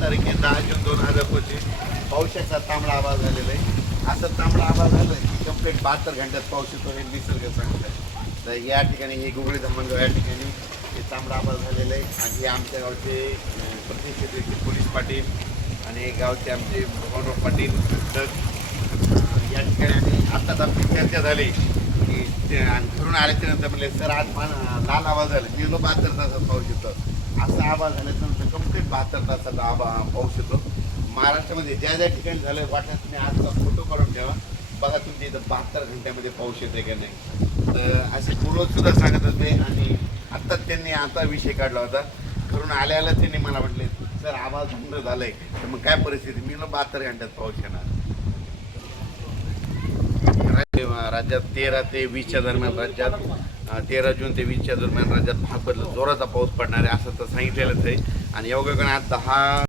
तारीख दहा जून दोन हजार पंचवीस. पावसाचा तांबडा आवाज झालेला आहे. असं तांबडा आवाज झाला की कंप्लीट बहात्तर घंट्यात पाऊस येतो हे निसर्ग सांगतात तर या ठिकाणी हे गुगळी धर्मगाव या ठिकाणी हे तांबडा आवाज झालेला आहे. आणि हे आमच्या गावचे अं, प्रतिष्ठित पोलीस पाटील आणि गावचे आमचे भगवानराव पाटील तर या ठिकाणी आम्ही आत्ताच आमची चर्चा झाली की ते आणि घरून आल्याच्यानंतर म्हणले सर आज पान लाल आवाज झाला. मी लोक बहात्तर तासात पाऊस येतो. असा आवाज झाल्यानंतर कंप्लीट बहात्तर तासाचा आबा पाऊस येतो महाराष्ट्रामध्ये ज्या ज्या ठिकाणी झालं वाटत तुम्ही आजचा फोटो काढून ठेवा. बघा तुमच्या इथं बहात्तर घंट्यामध्ये पाऊस येते का नाही. तर असे पूर्वजसुद्धा सांगत होते आणि आत्ताच त्यांनी आता विषय काढला होता. घरून आल्या आल्या त्यांनी मला म्हटले सर आवाज बंद झालाय. तर मग काय परिस्थिती? मी बहात्तर घंट्यात पाऊस येणार राज्य- राज्यात तेरा ते वीसच्या दरम्यान राज्यात तेरा जून ते वीसच्या दरम्यान राज्यात भाग बदल जोराचा पाऊस पडणार आहे असं तर सांगितलेलंच आहे. आणि योगाकडे आज दहा